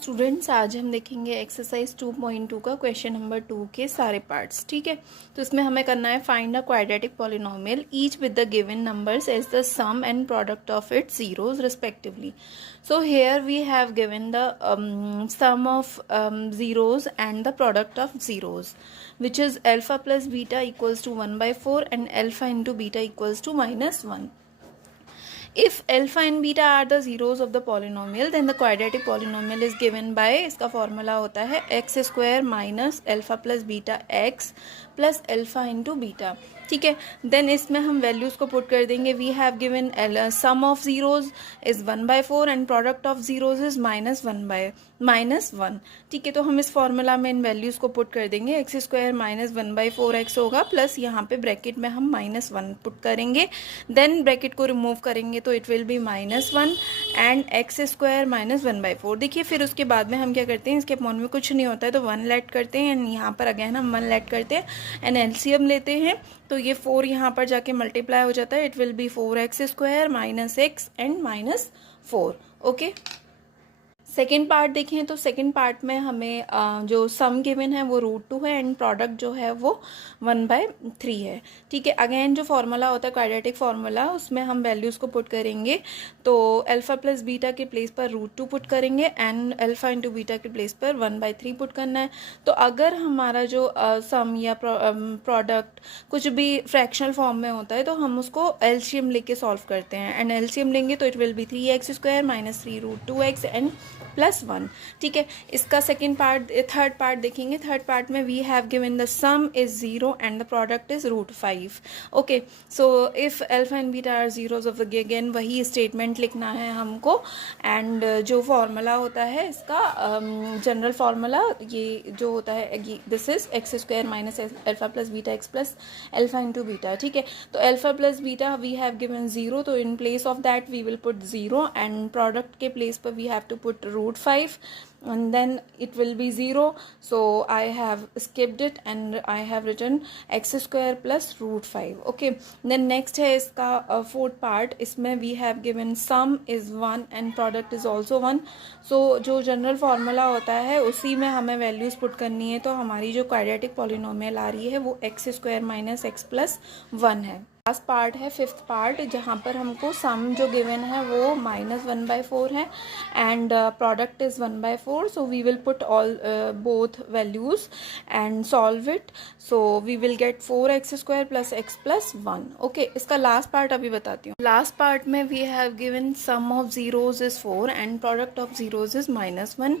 Students, आज हम देखेंगे एक्सरसाइज 2.2 का क्वेश्चन नंबर 2 के सारे पार्ट्स। ठीक है, तो इसमें हमें करना है find a quadratic polynomial each with the given numbers as the sum and product of its zeros respectively. So here we have given the sum of zeros and the product of zeros, which is alpha plus beta equals to 1/4 and alpha into beta equals to -1. If alpha and beta are the zeros of the polynomial, then the quadratic polynomial is given by, इसका formula होता है x square minus alpha plus beta x plus alpha into beta. ठीक है, then इसमें हम values को put कर देंगे। We have given sum of zeros is 1/4 and product of zeros is -1। ठीक है, तो हम इस फॉर्मूला में इन वैल्यूज़ को पुट कर देंगे। एक्स स्क्वायर माइनस 1/4 एक्स होगा प्लस यहाँ पे ब्रैकेट में हम -1 पुट करेंगे, देन ब्रैकेट को रिमूव करेंगे तो it will B -1 and x square minus 1/4। देखिए, फिर उसके बाद में हम क्या करते हैं, इसके अपॉन में कुछ नहीं होता है तो 1 लेट करते हैं एंड यहाँ पर अगेन हम 1 लेट करते हैं एंड एलसीएम लेते हैं, तो ये 4 यहाँ पर जाके मल्टीप्लाई हो जाता है। It will B 4x square minus x and -4। Okay, second part देखें तो सेकेंड पार्ट में हमें जो सम गिवन है वो √2 है एंड प्रोडक्ट जो है वो 1/3 है। ठीक है, अगेन जो फार्मूला होता है क्वाड्रेटिक फार्मूला, उसमें हम वैल्यूज़ को पुट करेंगे। तो अल्फा प्लस बीटा के प्लेस पर √2 पुट करेंगे एंड अल्फा इंटू बीटा के प्लेस पर 1/3 पुट करना है। तो अगर हमारा जो सम या प्रोडक्ट कुछ भी फ्रैक्शनल फॉर्म में होता है तो हम उसको एलसीएम लेके सॉल्व करते हैं एंड एलसीएम लेंगे तो it will be 3x square minus 3√2x and +1। ठीक है, इसका सेकेंड पार्ट थर्ड पार्ट देखेंगे। थर्ड पार्ट में we have given the sum is 0 and the product is √5। Okay, so if alpha and beta are zeros of the given, वही statement लिखना है हमको। And जो फॉर्मूला होता है इसका जनरल फार्मूला ये जो होता है, this is x square minus alpha plus beta x plus alpha into beta. ठीक है, तो alpha plus beta we have given 0, तो in place of that we will put 0 and product के प्लेस पर we have to put √5 and then it will be 0, so I have skipped it and I have written x square plus √5। okay, then next है इसका fourth part। इसमें we have given sum is 1 and product is also 1, so जो general formula होता है उसी में हमें values put करनी है। तो हमारी जो क्वाड्रेटिक पॉलिनोमियल आ रही है वो x square minus x plus 1 है। लास्ट पार्ट है फिफ्थ पार्ट, जहाँ पर हमको सम जो गिवन है वो -1/4 है and product is 1/4, so we will put all both values and solve it. So we will get 4x square plus x plus 1। Okay, इसका लास्ट पार्ट अभी बताती हूँ। लास्ट पार्ट में we have given sum of zeros is 4 and product of zeros is -1।